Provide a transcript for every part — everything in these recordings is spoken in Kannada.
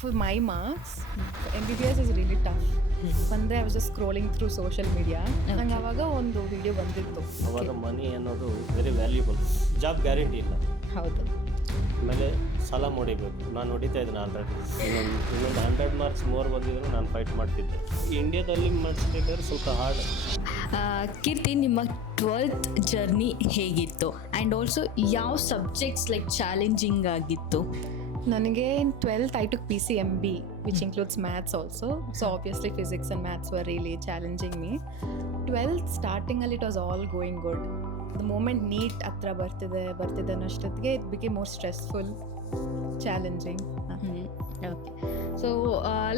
For my marks, MBBS is really tough. One day I was just scrolling through social media. ನಂಗೆ ಆವಾಗ ಒಂದು ವಿಡಿಯೋ ಬಂದಿತ್ತು. ಅವಾಗ ಮನಿ ಅನ್ನೋದು ವೆರಿ ವ್ಯಾಲ್ಯೂಬಲ್. ಜಾಬ್ ಗ್ಯಾರಂಟಿ ಇಲ್ಲ. ಹೌದು. ಆಮೇಲೆ ಸಾಲ ಮಾಡಿಬೇಕು. ನಾನು ಹೊಡಿತಾ ಇದ್ದೀನಿ ಆಲ್ರೆಡಿ. ಇನ್ನೊಂದು 100 ಮಾರ್ಕ್ಸ್ ಮೋರ್ ಬಂದಿದ್ರು ನಾನು ಫೈಟ್ ಮಾಡ್ತಿದ್ದೆ. ಇಂಡಿಯಾದಲ್ಲಿ ಮಾಡಿಸ್ಬೇಕಾದ್ರೆ ಸ್ವಲ್ಪ ಹಾರ್ಡ್. ಕೀರ್ತಿ, ನಿಮ್ಮ 12th ಜರ್ನಿ ಹೇಗಿತ್ತು ಆ್ಯಂಡ್ ಆಲ್ಸೋ ಯಾವ ಸಬ್ಜೆಕ್ಟ್ಸ್ ಲೈಕ್ ಚಾಲೆಂಜಿಂಗ್ ಆಗಿತ್ತು? ನನಗೆ in 12th I took PCMB, which includes maths also. So obviously physics and maths were really challenging me. 12th starting ಅಲ್ಲಿ it was all going good. The moment NEET ಹತ್ರ ಬರ್ತಿದೆ ಅನ್ನೋಷ್ಟೊತ್ತಿಗೆ it became more stressful, challenging. Okay. So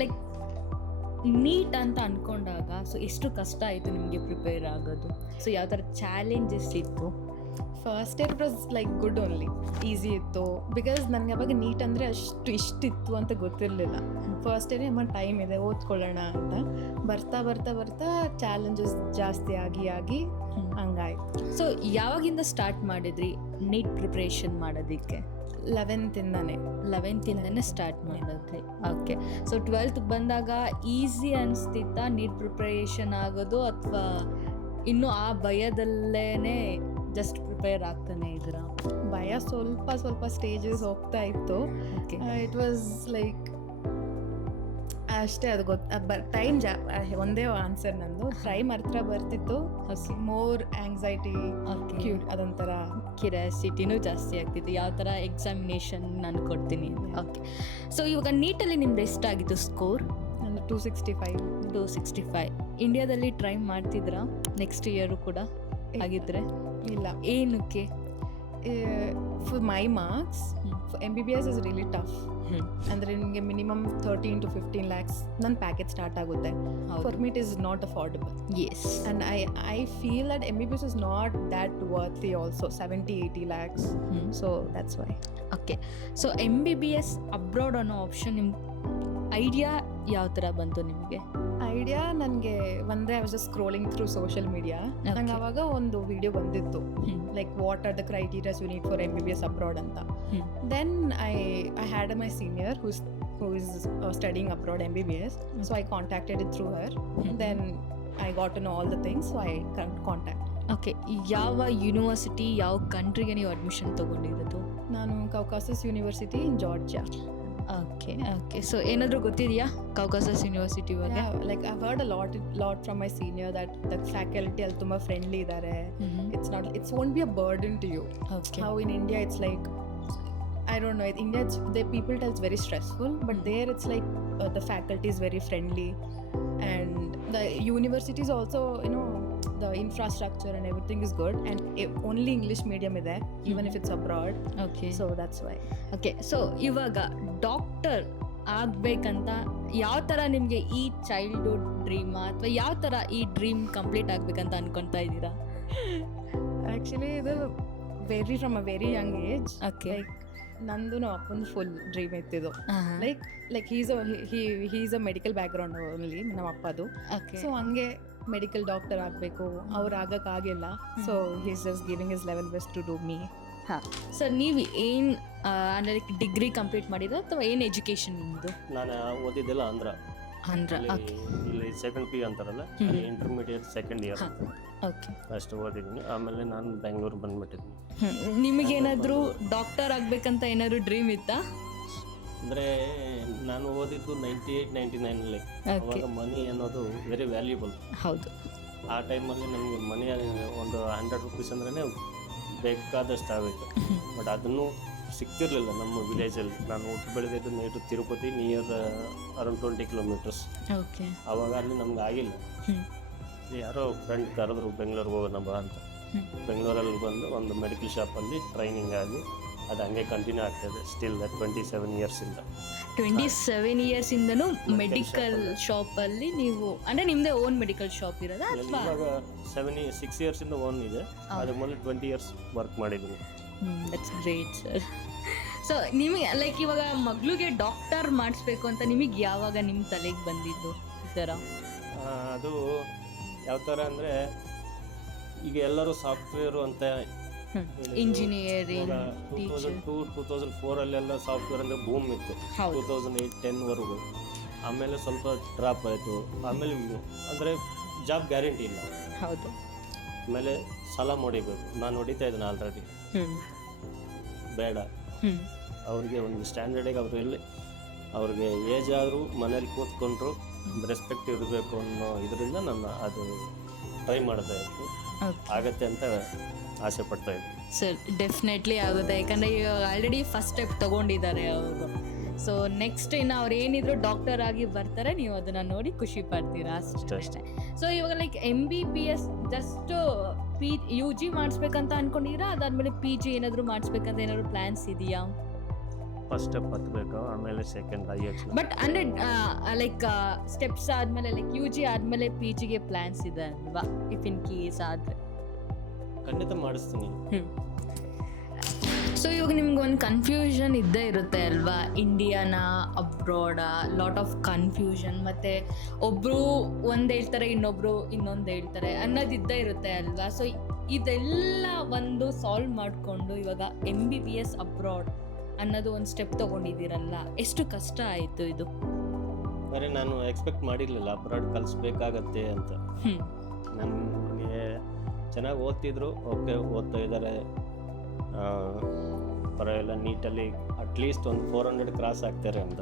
like neat ಅಂತ ಅಂದ್ಕೊಂಡಾಗ ಸೊ ಎಷ್ಟು ಕಷ್ಟ ಆಯಿತು ನಿಮಗೆ ಪ್ರಿಪೇರ್ ಆಗೋದು? ಸೊ ಯಾವ ಥರ ಚಾಲೆಂಜಸ್ ಇತ್ತು? First year it was like good only, easy ಇತ್ತು. ಬಿಕಾಸ್ ನನಗೆ ಅವಾಗ ನೀಟ್ ಅಂದರೆ ಇಷ್ಟಿತ್ತು ಅಂತ ಗೊತ್ತಿರಲಿಲ್ಲ. ಫಸ್ಟ್ ಇಯರ್ ಟೈಮ್ ಇದೆ, ಓದ್ಕೊಳ್ಳೋಣ ಅಂತ. ಬರ್ತಾ ಚಾಲೆಂಜಸ್ ಜಾಸ್ತಿ ಆಗಿ ಹಂಗಾಯ್ತು. ಸೊ ಯಾವಾಗಿಂದ ಸ್ಟಾರ್ಟ್ ಮಾಡಿದ್ರಿ ನೀಟ್ ಪ್ರಿಪ್ರೇಷನ್ ಮಾಡೋದಕ್ಕೆ? 11th ಸ್ಟಾರ್ಟ್ ಮಾಡಿದ್ರಿ. ಓಕೆ. ಸೊ 12th ಬಂದಾಗ ಈಸಿ ಅನಿಸ್ತಿತ್ತಾ ನೀಟ್ ಪ್ರಿಪ್ರೇಷನ್ ಆಗೋದು, ಅಥವಾ ಇನ್ನೂ ಆ ಭಯದಲ್ಲೇ ಜಸ್ಟ್ ಪ್ರಿಪೇರ್ ಆಗ್ತಾನೆ ಇದ್ದೀರಾ? ಭಯ ಸ್ವಲ್ಪ ಸ್ಟೇಜಸ್ ಹೋಗ್ತಾ ಇತ್ತು. ಇಟ್ ವಾಸ್ ಲೈಕ್ ಅಷ್ಟೇ, ಅದು ಟೈಮ್ ಒಂದೇ ಆನ್ಸರ್ ನಂದು. ಟೈಮ್ ಹತ್ರ ಬರ್ತಿತ್ತು, ಮೋರ್ ಆಂಗ್ಸೈಟಿ, ಅದೊಂಥರ ಕ್ಯೂರಿಯಾಸಿಟಿನೂ ಜಾಸ್ತಿ ಆಗ್ತಿತ್ತು, ಯಾವ ಥರ ಎಕ್ಸಾಮಿನೇಷನ್ ನಾನು ಕೊಡ್ತೀನಿ. ಓಕೆ. ಸೊ ಇವಾಗ ನೀಟಲ್ಲಿ ನಿಮ್ದು ಎಷ್ಟಾಗಿತ್ತು ಸ್ಕೋರ್? 265. ಇಂಡಿಯಾದಲ್ಲಿ ಟ್ರೈ ಮಾಡ್ತಿದ್ರಾ ನೆಕ್ಸ್ಟ್ ಇಯರು ಕೂಡ ಆಗಿದ್ರೆ? ಇಲ್ಲ. ಏನಕ್ಕೆ? For my marks MBBS is really tough. ಅಂದರೆ ನಿಮಗೆ ಮಿನಿಮಮ್ 13 to 15 lakhs ನನ್ನ ಪ್ಯಾಕೇಜ್ ಸ್ಟಾರ್ಟ್ ಆಗುತ್ತೆ. For me it is not affordable. Yes. And I feel that MBBS is not that worthy also, 70-80 lakhs. So that's why. Okay. So MBBS abroad ಅನ್ನೋ ಆಪ್ಷನ್ ನಿಮ್ಮ ಐಡಿಯಾ ಯಾವ ಥರ ಬಂತು ನಿಮಗೆ? ಐಡಿಯಾ ನನಗೆ ಒಂದೇ I was just scrolling through social media. ನಂಗೆ ಆವಾಗ ಒಂದು ವಿಡಿಯೋ ಬಂದಿತ್ತು, like what are the criterias you need for MBBS abroad ಅಂತ. Then I had my senior who is studying abroad MBBS, so I contacted it through her. Then I got to know all the things, so I contacted. Okay. ಯಾವ ಯೂನಿವರ್ಸಿಟಿ, ಯಾವ ಕಂಟ್ರಿಗೆ ನೀವು ಅಡ್ಮಿಷನ್ ತೊಗೊಂಡಿರೋದು? ನಾನು Caucasus University in Georgia. Okay. So ಏನಾದರೂ ಗೊತ್ತಿದೆಯಾ ಕೌಕಾಸಸ್ ಯೂನಿವರ್ಸಿಟಿ ಬಗ್ಗೆ? Like I heard a lot from my senior that faculty ಅಲ್ಲಿ ತುಂಬ ಫ್ರೆಂಡ್ಲಿ ಇದ್ದಾರೆ. It's won't be a burden to you. How in India it's like, I don't know, in India the people tell it's very stressful, but there it's like the faculty is very friendly, and the universities also, you know, the infrastructure and everything is good, and only English medium is there, even if it's abroad. Okay. So that's why. Okay. So ಇವಾಗ ಡಾಕ್ಟರ್ ಆಗಬೇಕಂತ ಯಾವ ಥರ ನಿಮಗೆ ಈ ಚೈಲ್ಡ್ಹುಡ್ ಡ್ರೀಮಾ ಅಥವಾ ಯಾವ ಥರ ಈ ಡ್ರೀಮ್ ಕಂಪ್ಲೀಟ್ ಆಗಬೇಕಂತ ಅನ್ಕೊತಾ ಇದ್ದೀರಾ? ಆ್ಯಕ್ಚುಲಿ ಇದು from a very young age. Okay. ನಂದು ನಮ್ಮ ಅಪ್ಪಂದು ಫುಲ್ ಡ್ರೀಮ್ ಇತ್ತಿದ್ದು. Like he's a medical background only ನಮ್ಮ ಅಪ್ಪದು. ಸೊ ಹಂಗೆ ಮೆಡಿಕಲ್ ಡಾಕ್ಟರ್ ಆಗಬೇಕು, ಅವ್ರು ಆಗಕ್ಕಾಗಿಲ್ಲ. So he's just giving his level best to do me. ಹಾಂ. ಸರ್ ನೀವು ಏನು ಅಂದರೆ ಡಿಗ್ರಿ ಕಂಪ್ಲೀಟ್ ಮಾಡಿದ ಅಥವಾ ಏನು ಎಜುಕೇಷನ್ ನಿಮ್ಮದು? ನಾನು ಓದಿದ್ದೆಲ್ಲ ಆಂಧ್ರ. ಇಲ್ಲಿ 2nd PU ಅಂತಾರಲ್ಲ, ಇಂಟರ್ಮೀಡಿಯೇಟ್ 2nd ಇಯರ್. ಓಕೆ. ಅಷ್ಟು ಓದಿದ್ದೀನಿ. ಆಮೇಲೆ ನಾನು ಬೆಂಗಳೂರು ಬಂದ್ಬಿಟ್ಟಿದ್ದೀನಿ. ನಿಮಗೇನಾದರೂ ಡಾಕ್ಟರ್ ಆಗಬೇಕಂತ ಏನಾದರೂ ಡ್ರೀಮ್ ಇತ್ತಾ? ಅಂದರೆ ನಾನು ಓದಿದ್ದು 98-99 ಅವಾಗ ಮನಿ ಅನ್ನೋದು ವೆರಿ ವ್ಯಾಲ್ಯೂಬಲ್. ಹೌದು. ಆ ಟೈಮಲ್ಲಿ ನಮಗೆ ಮನಿ ಒಂದು 100 ರೂಪೀಸ್ ಅಂದ್ರೆ ಬೇಕಾದಷ್ಟು ಆಗುತ್ತೆ. ಬಟ್ ಅದನ್ನು ಸಿಗ್ತಿರ್ಲಿಲ್ಲ ನಮ್ಮ ವಿಲೇಜಲ್ಲಿ. ನಾನು ಹುಟ್ಟು ಬೆಳೆದಿದ್ದು ನೇಟು Tirupati, near around 20 kilometers. Okay. ಆವಾಗ ಅಲ್ಲಿ ನಮ್ಗೆ ಆಗಿಲ್ಲ. ಯಾರೋ ಫ್ರೆಂಡ್ ಕರೆದ್ರು ಬೆಂಗಳೂರಿಗೆ ಹೋಗೋಣ ಬಾ ಅಂತ. ಬೆಂಗಳೂರಲ್ಲಿ ಬಂದು ಒಂದು ಮೆಡಿಕಲ್ ಶಾಪಲ್ಲಿ ಟ್ರೈನಿಂಗ್ ಆಗಿ ಅದು ಹಂಗೆ ಕಂಟಿನ್ಯೂ ಆಗ್ತಾಯಿದೆ ಸ್ಟಿಲ್ 27 yearsಯಿಂದ. 27 yearsಯಿಂದನೂ ಮೆಡಿಕಲ್ ಶಾಪಲ್ಲಿ ನೀವು, ಅಂದರೆ ನಿಮ್ಮದೇ ಓನ್ ಮೆಡಿಕಲ್ ಶಾಪ್ ಇರೋದಾ ಅಥವಾ? ಇವಾಗ 6 yearsಯಿಂದ ಓನ್ ಇದೆ. ಅದ್ರ ಮೇಲೆ 20 years ವರ್ಕ್ ಮಾಡಿದ್ದೀನಿ. That's great sir. ಸೊ ನಿಮಗೆ ಲೈಕ್ ಇವಾಗ ಮಗಳಿಗೆ ಡಾಕ್ಟರ್ ಮಾಡಿಸ್ಬೇಕು ಅಂತ ನಿಮಗೆ ಯಾವಾಗ ನಿಮ್ಮ ತಲೆಗೆ ಬಂದಿದ್ದು ಈ ಥರ? ಅದು ಯಾವ ಥರ ಅಂದರೆ, ಈಗ ಎಲ್ಲರೂ ಸಾಫ್ಟ್ವೇರು ಅಂತ ಇಂಜಿನಿಯರಿಂಗ್ ಟೂ ತೌಸಂಡ್ 2004 ಅಲ್ಲೆಲ್ಲ ಸಾಫ್ಟ್ವೇರ್ ಅಂದರೆ ಬೂಮ್ ಇತ್ತು. ಹೌದು. 2008-10ವರೆಗೂ. ಆಮೇಲೆ ಸ್ವಲ್ಪ ಡ್ರಾಪ್ ಆಯಿತು. ಆಮೇಲೆ ಅಂದರೆ ಜಾಬ್ ಗ್ಯಾರಂಟಿ ಇಲ್ಲ. ಹೌದು. ಆಮೇಲೆ ಸಾಲ ಹೊಡಿಬೇಕು. ನಾನು ಹೊಡಿತಾ ಇದ್ದೀನಿ ಆಲ್ರೆಡಿ. ಬೇಡ, ಅವ್ರಿಗೆ ಒಂದು ಸ್ಟ್ಯಾಂಡರ್ಡಿಗೆ ಅವ್ರಿಗೆ ಏಜ್ ಆದರೂ ಮನೇಲಿ ಕೂತ್ಕೊಂಡ್ರು ರೆಸ್ಪೆಕ್ಟ್ ಇರಬೇಕು ಅನ್ನೋ ಇದರಿಂದ ನಾನು ಅದು ಟ್ರೈ ಮಾಡ್ತಾ ಇತ್ತು. ಆಗತ್ತೆ ಅಂತ ಆಸೆ ಪಡ್ತಾ ಇದ್ದೆ. ಸರ್ ಡೆಫಿನೆಟ್ಲಿ ಆಗುತ್ತೆ, ಯಾಕಂದರೆ ಇವಾಗ ಆಲ್ರೆಡಿ ಫಸ್ಟ್ ಸ್ಟೆಪ್ ತೊಗೊಂಡಿದ್ದಾರೆ ಅವರು. ಸೊ ನೆಕ್ಸ್ಟ್ ಇನ್ನು ಅವ್ರು ಏನಿದ್ರು ಡಾಕ್ಟರ್ ಆಗಿ ಬರ್ತಾರೆ, ನೀವು ಅದನ್ನು ನೋಡಿ ಖುಷಿ ಪಡ್ತೀರಾ ಅಷ್ಟೇ. ಸೊ ಇವಾಗ ಲೈಕ್ MBBS ಜಸ್ಟ್ UG ಮಾಡಿಸ್ಬೇಕಂತ ಅನ್ಕೊಂಡಿದ್ದೀರಾ? ಅದಾದಮೇಲೆ PG ಏನಾದರೂ ಮಾಡಿಸ್ಬೇಕಂತ ಏನಾದರೂ ಪ್ಲ್ಯಾನ್ಸ್ ಇದೆಯಾ? ಫಸ್ಟ್ ಸ್ಟೆಪ್ ಹತ್ತಬೇಕು, ಆಮೇಲೆ ಸೆಕೆಂಡ್ IH. ಬಟ್ ಅಂದರೆ ಲೈಕ್ ಸ್ಟೆಪ್ಸ್ ಆದಮೇಲೆ ಲೈಕ್ UG ಆದಮೇಲೆ PGಗೆ ಪ್ಲ್ಯಾನ್ಸ್ ಇದೆ ಅಲ್ವಾ, ಇಫ್ ಇನ್ ಕೇಸ್ ಆದರೆ? ಖಂಡಿತ ಮಾಡಿಸ್ತೀನಿ. ಸೊ ಇವಾಗ ನಿಮ್ಗೆ ಒಂದು ಕನ್ಫ್ಯೂಷನ್ ಇದ್ದೇ ಇರುತ್ತೆ ಅಲ್ವಾ, ಇಂಡಿಯಾನ ಅಬ್ರಾಡ, ಲಾಟ್ ಆಫ್ ಕನ್ಫ್ಯೂಷನ್, ಮತ್ತು ಒಬ್ಬರು ಒಂದು ಹೇಳ್ತಾರೆ ಇನ್ನೊಬ್ಬರು ಇನ್ನೊಂದು ಹೇಳ್ತಾರೆ ಅನ್ನೋದು ಇದ್ದೇ ಇರುತ್ತೆ ಅಲ್ವಾ. ಸೊ ಇದೆಲ್ಲ ಒಂದು ಸಾಲ್ವ್ ಮಾಡಿಕೊಂಡು ಇವಾಗ MBBS ಅಬ್ರಾಡ್ ಅನ್ನೋದು ಒಂದು ಸ್ಟೆಪ್ ತೊಗೊಂಡಿದ್ದೀರಲ್ಲ, ಎಷ್ಟು ಕಷ್ಟ ಆಯಿತು ಇದು? ಬರೀ ನಾನು ಎಕ್ಸ್ಪೆಕ್ಟ್ ಮಾಡಿರಲಿಲ್ಲ ಅಬ್ರಾಡ್ ಕಲಿಸ್ಬೇಕಾಗತ್ತೆ ಅಂತ. ನನಗೆ ಚೆನ್ನಾಗಿ ಓದ್ತಿದ್ರು, ಓಕೆ ಓದ್ತಾ ಇದ್ದಾರೆ, ಪರವಾಗಿಲ್ಲ, ನೀಟಲ್ಲಿ ಅಟ್ಲೀಸ್ಟ್ ಒಂದು 400 ಕ್ರಾಸ್ ಆಗ್ತಾರೆ ಅಂತ.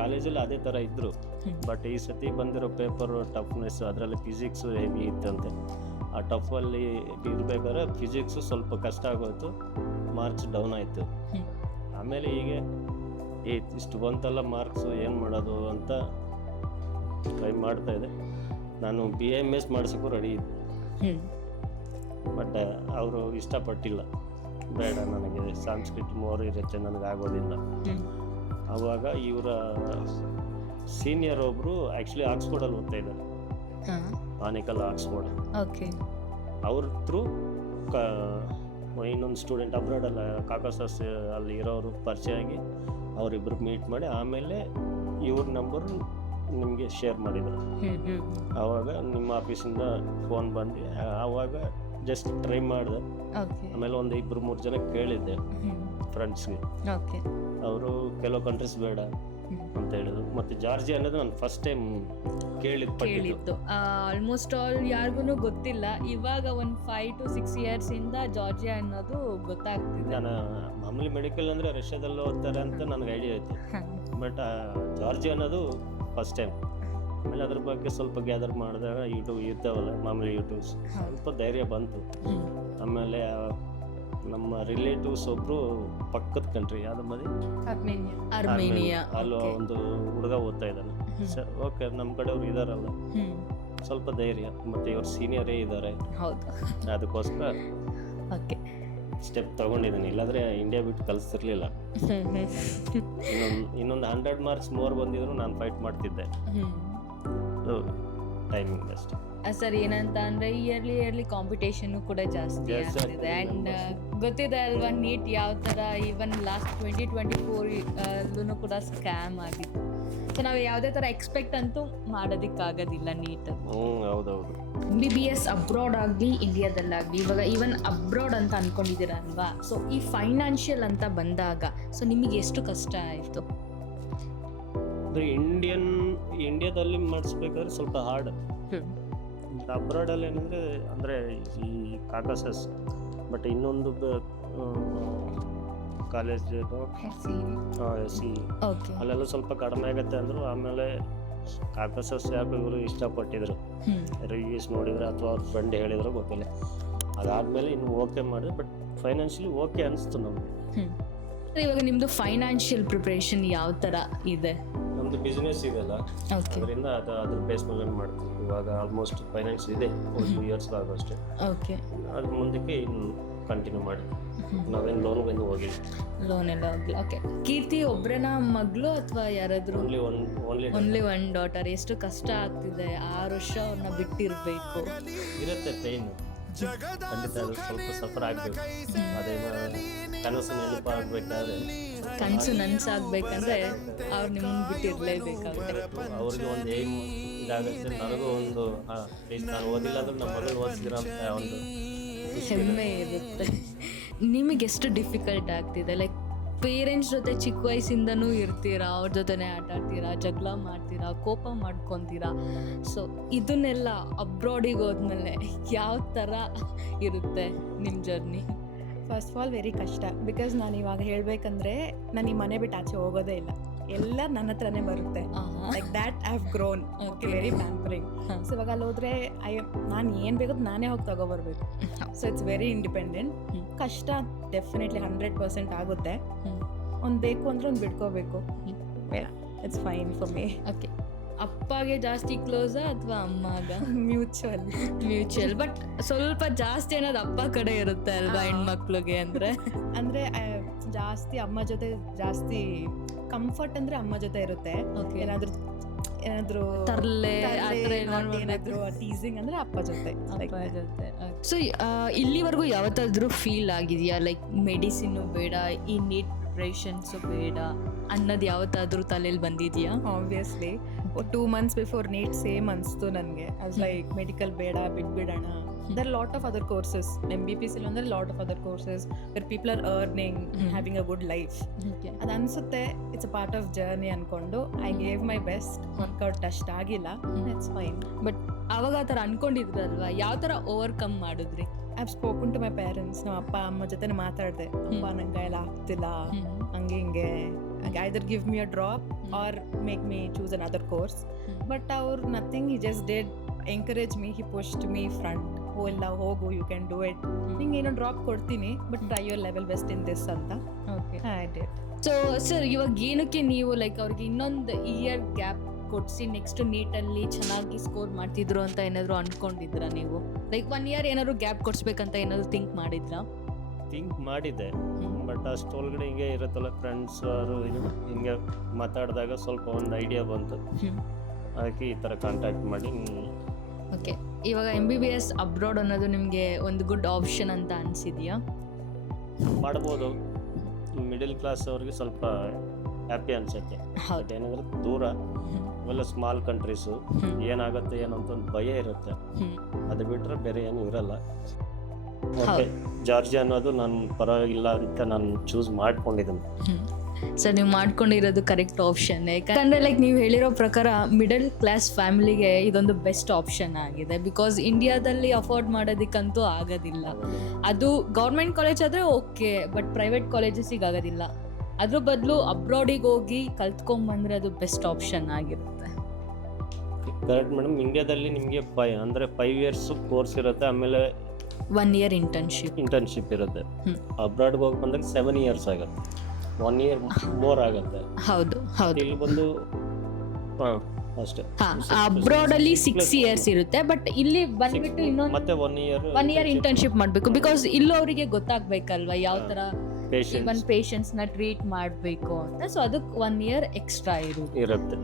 ಕಾಲೇಜಲ್ಲಿ ಅದೇ ಥರ ಇದ್ದರು. ಬಟ್ ಈ ಸತಿ ಬಂದಿರೋ ಪೇಪರು ಟಫ್ನೆಸ್, ಅದರಲ್ಲಿ ಫಿಸಿಕ್ಸು ಹೆವಿ ಇತ್ತಂತೆ. ಆ ಟಫಲ್ಲಿ ಇರಬೇಕಾದ್ರೆ ಫಿಸಿಕ್ಸು ಸ್ವಲ್ಪ ಕಷ್ಟ ಆಗೋಯ್ತು, ಮಾರ್ಕ್ಸ್ ಡೌನ್ ಆಯಿತು. ಆಮೇಲೆ ಹೀಗೆ ಇಷ್ಟು ಬಂತಲ್ಲ ಮಾರ್ಕ್ಸು, ಏನು ಮಾಡೋದು ಅಂತ ಟ್ರೈ ಮಾಡ್ತಾಯಿದ್ದೆ. ನಾನು BAMS ಮಾಡಿಸೋಕ್ಕೂ ರೆಡಿ ಇದ್ದೆ. ಬಟ್ ಅವರು ಇಷ್ಟಪಟ್ಟಿಲ್ಲ, ಬೇಡ ನನಗೆ ಸಂಸ್ಕೃತ ಮೋರ್ ಇರುತ್ತೆ, ನನಗಾಗೋದಿಲ್ಲ. ಆವಾಗ ಇವರ ಸೀನಿಯರ್ ಒಬ್ಬರು ಆ್ಯಕ್ಚುಲಿ ಆಕ್ಸ್ಫೋರ್ಡಲ್ಲಿ ಓದ್ತಾ ಇದ್ದಾರೆ, ಆನಿಕಲ್ ಆಕ್ಸ್ಫೋರ್ಡ್. ಓಕೆ. ಅವ್ರ ಥ್ರೂ ಇನ್ನೊಂದು ಸ್ಟೂಡೆಂಟ್ ಅಬ್ರಾಡಲ್ಲ ಕಾಕಸಸ್ ಅಲ್ಲಿ ಇರೋರು ಪರಿಚಯ ಆಗಿ ಅವರಿಬ್ಬರು ಮೀಟ್ ಮಾಡಿ ಆಮೇಲೆ ಇವ್ರ ನಂಬರ್ ನಿಮಗೆ ಶೇರ್ ಮಾಡಿದರು. ಆವಾಗ ನಿಮ್ಮ ಆಫೀಸಿಂದ ಫೋನ್ ಬಂದು ಆವಾಗ ಜಸ್ಟ್ ಟ್ರೈ ಮಾಡಿದೆ. ಆಮೇಲೆ ಒಂದು 2-3 ಜನ ಕೇಳಿದ್ದೆ ಫ್ರೆಂಡ್ಸ್ಗೆ, ಅವರು ಕೆಲವು ಕಂಟ್ರೀಸ್ ಬೇಡ ಅಂತ ಹೇಳಿದ್ರು. ಮತ್ತು ಜಾರ್ಜಿಯಾ ಅನ್ನೋದು ನಾನು ಫಸ್ಟ್ ಟೈಮ್ ಕೇಳಿದ್ದು. ಆಲ್ಮೋಸ್ಟ್ ಆಲ್ ಯಾರಿಗೂ ಗೊತ್ತಿಲ್ಲ. ಇವಾಗ ಒಂದು 5 to 6 years ಇಂದ ಜಾರ್ಜಿಯಾ ಅನ್ನೋದು ಗೊತ್ತಾಗ್ತಿದೆ. ನಾನು ಮಾಮೂಲಿ ಮೆಡಿಕಲ್ ಅಂದರೆ ರಷ್ಯಾದಲ್ಲಿ ಓದ್ತಾರೆ ಅಂತ ನನಗೆ ಐಡಿಯಾ ಇತ್ತು, ಬಟ್ ಜಾರ್ಜಿಯಾ ಅನ್ನೋದು ಫಸ್ಟ್ ಟೈಮ್. ಆಮೇಲೆ ಅದ್ರ ಬಗ್ಗೆ ಸ್ವಲ್ಪ ಗ್ಯಾದರ್ ಮಾಡಿದಾಗ ಯೂಟ್ಯೂಬ್ ಇರ್ತಾವಲ್ಲ ಮಾಮೂಲಿ ಯೂಟ್ಯೂಬ್ಸ್, ಸ್ವಲ್ಪ ಧೈರ್ಯ ಬಂತು. ಆಮೇಲೆ ನಮ್ಮ ರಿಲೇಟಿವ್ಸ್ ಒಬ್ಬರು ಪಕ್ಕದ ಕಂಟ್ರಿ, ಯಾವ್ದು ಮದಿ ಅರ್ಮೇನಿಯಾ, ಅಲ್ಲಿ ಒಂದು ಹುಡುಗ ಓದ್ತಾ ಇದ್ದಾನೆ. ಸರ್ ಓಕೆ, ನಮ್ಮ ಕಡೆಯವ್ರು ಇದಾರಲ್ಲ, ಸ್ವಲ್ಪ ಧೈರ್ಯ, ಮತ್ತು ಇವ್ರು ಸೀನಿಯರೇ ಇದ್ದಾರೆ, ಅದಕ್ಕೋಸ್ಕರ ಸ್ಟೆಪ್ ತಗೊಂಡಿದ್ದೀನಿ. ಇಲ್ಲಾಂದರೆ ಇಂಡಿಯಾ ಬಿಟ್ಟು ಕಲಿಸ್ತಿರ್ಲಿಲ್ಲ. ಇನ್ನೊಂದು 100 marks ಮೋರ್ ಬಂದಿದ್ರು ನಾನು ಫೈಟ್ ಮಾಡ್ತಿದ್ದೆ. ಟೈಮಿಂಗ್ ಅಷ್ಟೇ ಸರ್. ಏನಂತ ಅಂದರೆ ಇಯರ್ಲಿ ಕಾಂಪಿಟೇಷನ್ನು ಕೂಡ ಜಾಸ್ತಿ ಆಗ್ತಿದೆ. ಆ್ಯಂಡ್ ಗೊತ್ತಿದೆ ಅಲ್ವಾ ನೀಟ್ ಯಾವ ಥರ, ಈವನ್ ಲಾಸ್ಟ್ 2024 ಕೂಡ ಸ್ಕ್ಯಾಮ್ ಆಗಿತ್ತು. ಸೊ ನಾವು ಯಾವುದೇ ಥರ ಎಕ್ಸ್ಪೆಕ್ಟ್ ಅಂತೂ ಮಾಡೋದಕ್ಕಾಗೋದಿಲ್ಲ ನೀಟ್. ಹೌದೌದು. MBBS ಅಬ್ರಾಡ್ ಆಗಲಿ ಇಂಡಿಯಾದಲ್ಲಾಗಲಿ, ಇವಾಗ ಈವನ್ ಅಬ್ರಾಡ್ ಅಂತ ಅಂದ್ಕೊಂಡಿದ್ದೀರ ಅಲ್ವಾ, ಸೊ ಈ ಫೈನಾನ್ಷಿಯಲ್ ಅಂತ ಬಂದಾಗ ಸೊ ನಿಮಗೆ ಎಷ್ಟು ಕಷ್ಟ ಆಯಿತು? ಅಂದರೆ ಇಂಡಿಯಾದಲ್ಲಿ ಮಾಡಿಸ್ಬೇಕಾದ್ರೆ ಸ್ವಲ್ಪ ಹಾರ್ಡ್. ಅಬ್ರಾಡಲ್ಲಿ ಏನಂದರೆ ಅಂದರೆ ಈ ಕಾಕಸಸ್, ಬಟ್ ಇನ್ನೊಂದು ಕಾಲೇಜ್ SE ಅಲ್ಲೆಲ್ಲ ಸ್ವಲ್ಪ ಕಡಿಮೆ ಆಗುತ್ತೆ ಅಂದರು. ಆಮೇಲೆ ಕಾಕಸಸ್ ಯಾಕೆ ಇವರು ಇಷ್ಟಪಟ್ಟಿದ್ರು, ರಿವ್ಯೂಸ್ ನೋಡಿದ್ರೆ ಅಥವಾ ಅವ್ರ ಫ್ರೆಂಡ್ ಹೇಳಿದ್ರು ಗೊತ್ತಿಲ್ಲ. ಅದಾದಮೇಲೆ ಇನ್ನು ಓಕೆ ಮಾಡಿದೆ, ಬಟ್ ಫೈನಾನ್ಷಿಯಲಿ ಓಕೆ ಅನಿಸ್ತು ನಮಗೆ. ಇವಾಗ ನಿಮ್ಮದು ಫೈನಾನ್ಷಿಯಲ್ ಪ್ರಿಪ್ರೇಷನ್ ಯಾವ ಥರ ಇದೆ? ನಮ್ಮದು ಬಿಸ್ನೆಸ್ ಇದೆಲ್ಲ, ಅದರಿಂದ ಅದ್ರ ಬೇಸ್ ಮೇಲೆ ಮಾಡ್ತೀವಿ. ಇವಾಗ ಆಲ್ಮೋಸ್ಟ್ ಫೈನಾನ್ಸ್ ಇದೆ, 2 years ಆಗೋಷ್ಟೇ. ಅದ್ರ ಮುಂದಕ್ಕೆ ಇನ್ನು ಕಂಟಿನ್ಯೂ ಮಾಡಿ, ನಾವೇನು ಲೋನ್ಗೆ ಹೋಗಿಲ್ಲ. ಲೋನ್ ಎಲ್ಲ ಹೋಗಿ. ಓಕೆ. ಕೀರ್ತಿ ಒಬ್ಬರನ ಮಗಳು ಅಥವಾ ಯಾರಾದರೂ? Only one daughter. ಎಷ್ಟು ಕಷ್ಟ ಆಗ್ತಿದೆ, 6 ವರ್ಷ ಅವ್ರನ್ನ ಬಿಟ್ಟಿರಬೇಕು. ಇರುತ್ತೆ ಪೇನ್, ಖಂಡಿತ ಅದು ಸ್ವಲ್ಪ ಸಫರ್ ಆಗಬೇಕು. ಅದೇ ಕನಸು ನೆನಪಾಗಬೇಕಾದ್ರೆ, ಕನಸು ನನಸಾಗಬೇಕಂದ್ರೆ ಅವ್ರು ನಿಮ್ಮನ್ನು ಬಿಟ್ಟಿರಲೇಬೇಕಾಗುತ್ತೆ. ಅವ್ರಿಗೆ ಒಂದು ಏಮ್ ಇದಾಗುತ್ತೆ, ನನಗೂ ಒಂದು ನಾನು ಓದಿಲ್ಲ ಅಂದ್ರೆ ನಮ್ಮ ಮಗಳು ಓದಿಸಿರೋ ಅಂತ ಒಂದು ಹೆಮ್ಮೆ ಇರುತ್ತೆ. ನಿಮಗೆ ಎಷ್ಟು ಡಿಫಿಕಲ್ಟ್ ಆಗ್ತಿದೆ? ಲೈಕ್ ಪೇರೆಂಟ್ಸ್ ಜೊತೆ ಚಿಕ್ಕ ವಯಸ್ಸಿಂದನೂ ಇರ್ತೀರಾ, ಅವ್ರ ಜೊತೆನೇ ಆಟ ಆಡ್ತೀರಾ, ಜಗಳ ಮಾಡ್ತೀರಾ, ಕೋಪ ಮಾಡ್ಕೊತೀರಾ. ಸೊ ಇದನ್ನೆಲ್ಲ ಅಬ್ರಾಡಿಗೆ ಹೋದ್ಮೇಲೆ ಯಾವ ಥರ ಇರುತ್ತೆ ನಿಮ್ಮ journey? First of all very ಕಷ್ಟ. ಬಿಕಾಸ್ ನಾನು ಇವಾಗ ಹೇಳಬೇಕಂದ್ರೆ ನಾನು ಈ ಮನೆ ಬಿಟ್ಟು ಆಚೆ ಹೋಗೋದೇ ಇಲ್ಲ, ಎಲ್ಲ ನನ್ನ ಹತ್ರನೇ ಬರುತ್ತೆ. Like that I have grown. Okay, very pampering. So ಇವಾಗ ಅಲ್ಲಿ ಹೋದ್ರೆ ನಾನು ಏನು ಬೇಕೋ ನಾನೇ ಹೋಗಿ ತಗೊಬರ್ಬೇಕು. So it's very independent. ಕಷ್ಟ ಡೆಫಿನೆಟ್ಲಿ 100% ಆಗುತ್ತೆ. ಒಂದು ಬೇಕು ಅಂದ್ರೆ ಒಂದು ಬಿಡ್ಕೋಬೇಕು. It's fine for me. Okay, ಅಪ್ಪಗೆ ಜಾಸ್ತಿ ಕ್ಲೋಸಾ ಅಥವಾ ಅಮ್ಮಾಗ? ಮ್ಯೂಚುವಲ್. ಬಟ್ ಸ್ವಲ್ಪ ಜಾಸ್ತಿ ಅನ್ನೋದು ಅಪ್ಪ ಕಡೆ ಇರುತ್ತೆ ಅಲ್ವಾ ಹೆಣ್ಮಕ್ಳಿಗೆ? ಅಂದ್ರೆ ಜಾಸ್ತಿ ಅಮ್ಮ ಜೊತೆ ಜಾಸ್ತಿ ಕಂಫರ್ಟ್ ಅಂದ್ರೆ ಅಮ್ಮ ಜೊತೆ ಇರುತ್ತೆ. ಏನಾದ್ರು ತರ್ಲೆ ಏನಾದ್ರು ಟೀಸಿಂಗ್ ಅಂದ್ರೆ ಅಪ್ಪ ಜೊತೆ. ಸೊ ಇಲ್ಲಿವರೆಗೂ ಯಾವತ್ತಾದ್ರೂ ಫೀಲ್ ಆಗಿದೆಯಾ ಲೈಕ್ ಮೆಡಿಸಿನ್ ಬೇಡ, ಈ ನೀಟ್ ಪ್ರಿಪ್ರೇಷನ್ಸು ಬೇಡ ಅನ್ನೋದು ಯಾವತ್ತಾದ್ರೂ ತಲೆಯಲ್ಲಿ ಬಂದಿದೆಯಾ? Obviously 2 months before NEET same ಅನಿಸ್ತು ನನಗೆ. ಆಸ್ ಲೈಕ್ ಮೆಡಿಕಲ್ ಬೇಡ, ಬಿಟ್ಬಿಡೋಣ. There are lot of other courses. MBBS ಇಲ್ಲ ಅಂದ್ರೆ lot of other courses where people are earning, having a good life. ಅದು ಅನ್ಸುತ್ತೆ it's a part of journey ಅನ್ಕೊಂಡು I gave my best. Work out ಅಷ್ಟಾಗಿಲ್ಲ, ಇಟ್ಸ್ ಫೈನ್. ಬಟ್ ಅವಾಗ ಆ ಥರ ಅನ್ಕೊಂಡಿದ್ರಲ್ವಾ, ಯಾವ ಥರ ಓವರ್ಕಮ್ ಮಾಡಿದ್ರಿ? I have spoken to my parents. ನಮ್ಮ ಅಪ್ಪ ಅಮ್ಮ ಜೊತೆ ಮಾತಾಡಿದೆ. ಅಪ್ಪ ನಂಗೆ ಎಲ್ಲ ಆಗ್ತಿಲ್ಲ, ಹಂಗೆ ಹಿಂಗೆ, either give me a drop or make me choose another course. But ಅವ್ರು nothing, he just did encourage me, he pushed me front. ಇಲ್ಲ ಹೋಗು, ಯು ಕ್ಯಾನ್ ಡೂ ಇಟ್, ನಿಂಗೆ ಏನೋ ಡ್ರಾಪ್ ಕೊಡ್ತೀನಿ but try your level best in this ಅಂತ. Okay, I did. So sir, ಇವಾಗ ಏನಕ್ಕೆ ನೀವು ಲೈಕ್ ಅವ್ರಿಗೆ ಇನ್ನೊಂದು ಇಯರ್ ಗ್ಯಾಪ್ ಕೊಡಿಸಿ ನೆಕ್ಸ್ಟ್ ನೀಟಲ್ಲಿ ಚೆನ್ನಾಗಿ ಸ್ಕೋರ್ ಮಾಡ್ತಿದ್ರು ಅಂತ ಏನಾದರೂ ಅಂದ್ಕೊಂಡಿದ್ರಾ ನೀವು? ಲೈಕ್ 1 year ಏನಾದ್ರು ಗ್ಯಾಪ್ ಕೊಡಿಸ್ಬೇಕಂತ ಏನಾದ್ರು ಥಿಂಕ್ ಮಾಡಿದ್ದೆ. ಬಟ್ ಅಷ್ಟೊಳಗಡೆ ಹಿಂಗೆ ಇರುತ್ತಲ್ಲ, ಫ್ರೆಂಡ್ಸ್ ಅವರು ಹಿಂಗೆ ಮಾತಾಡಿದಾಗ ಸ್ವಲ್ಪ ಒಂದು ಐಡಿಯಾ ಬಂತು, ಅದಕ್ಕೆ ಈ ಥರ ಕಾಂಟ್ಯಾಕ್ಟ್ ಮಾಡಿ. ಓಕೆ, ಇವಾಗ MBBS ಅಬ್ರಾಡ್ ಅನ್ನೋದು ನಿಮಗೆ ಒಂದು ಗುಡ್ ಆಪ್ಷನ್ ಅಂತ ಅನಿಸಿದೆಯಾ? ಮಾಡ್ಬೋದು. ಮಿಡಲ್ ಕ್ಲಾಸ್ ಅವ್ರಿಗೆ ಸ್ವಲ್ಪ ಹ್ಯಾಪಿ ಅನ್ಸುತ್ತೆ. ಬಟ್ ಏನಂದ್ರೆ ದೂರ, ಇವೆಲ್ಲ ಸ್ಮಾಲ್ ಕಂಟ್ರೀಸು, ಏನಾಗುತ್ತೆ ಏನೋ ಅಂತ ಒಂದು ಭಯ ಇರುತ್ತೆ. ಅದು ಬಿಟ್ಟರೆ ಬೇರೆ ಏನೂ ಇರಲ್ಲ. ಓಕೆ, ಜಾರ್ಜಿಯಾ ಅನ್ನೋದು ನಾನು ಪರವಾಗಿಲ್ಲ ಅಂತ ನಾನು ಚೂಸ್ ಮಾಡ್ಕೊಂಡಿದ್ದೀನಿ. ಸರ್, ನೀವು ಮಾಡ್ಕೊಂಡಿರೋದು ಕರೆಕ್ಟ್ ಆಪ್ಷನ್. ಯಾಕಂದರೆ ಲೈಕ್ ನೀವು ಹೇಳಿರೋ ಪ್ರಕಾರ ಮಿಡಲ್ ಕ್ಲಾಸ್ ಫ್ಯಾಮಿಲಿಗೆ ಇದೊಂದು ಬೆಸ್ಟ್ ಆಪ್ಷನ್ ಆಗಿದೆ. ಬಿಕಾಸ್ ಇಂಡಿಯಾದಲ್ಲಿ ಅಫೋರ್ಡ್ ಮಾಡೋದಕ್ಕಂತೂ ಆಗೋದಿಲ್ಲ. ಅದು ಗೌರ್ಮೆಂಟ್ ಕಾಲೇಜ್ ಆದರೆ ಓಕೆ, ಬಟ್ ಪ್ರೈವೇಟ್ ಕಾಲೇಜಸ್ಸಿಗೆ ಆಗೋದಿಲ್ಲ. ಅದ್ರ ಬದಲು ಅಬ್ರಾಡಿಗೆ ಹೋಗಿ ಕಲ್ತ್ಕೊಂಡ್ಬಂದರೆ ಅದು ಬೆಸ್ಟ್ ಆಪ್ಷನ್ ಆಗಿರುತ್ತೆ. Correct madam. ಇಂಡಿಯಾದಲ್ಲಿ ನಿಮಗೆ 5 years ಕೋರ್ಸ್ ಇರುತ್ತೆ, ಆಮೇಲೆ 1 year ಇಂಟರ್ನ್ಶಿಪ್ ಇರುತ್ತೆ. ಅಬ್ರಾಡ್ಗೆ ಹೋಗಿ ಬಂದಾಗ 7 years ಆಗುತ್ತೆ, 1 year ಮೋರ್ ಆಗುತ್ತೆ. ಹೌದು, ಇಲ್ಲಿ ಬಂದು ಅಷ್ಟೇ. ಅಬ್ರಾಡ್ ಅಲ್ಲಿ 6 years ಇರುತ್ತೆ, ಬಟ್ ಇಲ್ಲಿ ಬಂದ್ಬಿಟ್ಟು ಇನ್ನೊಂದು ಮತ್ತೆ 1 year ಇಂಟರ್ನ್ಶಿಪ್ ಮಾಡಬೇಕು. ಬಿಕಾಸ್ ಇಲ್ಲೂ ಅವರಿಗೆ ಗೊತ್ತಾಗಬೇಕಲ್ವಾ ಯಾವ ಥರ ಇವನ್ ಪೇಷಂಟ್ಸ್ನ ಟ್ರೀಟ್ ಮಾಡಬೇಕು ಅಂತ. ಸೊ ಅದಕ್ಕೆ 1 year ಎಕ್ಸ್ಟ್ರಾ ಇರುತ್ತೆ.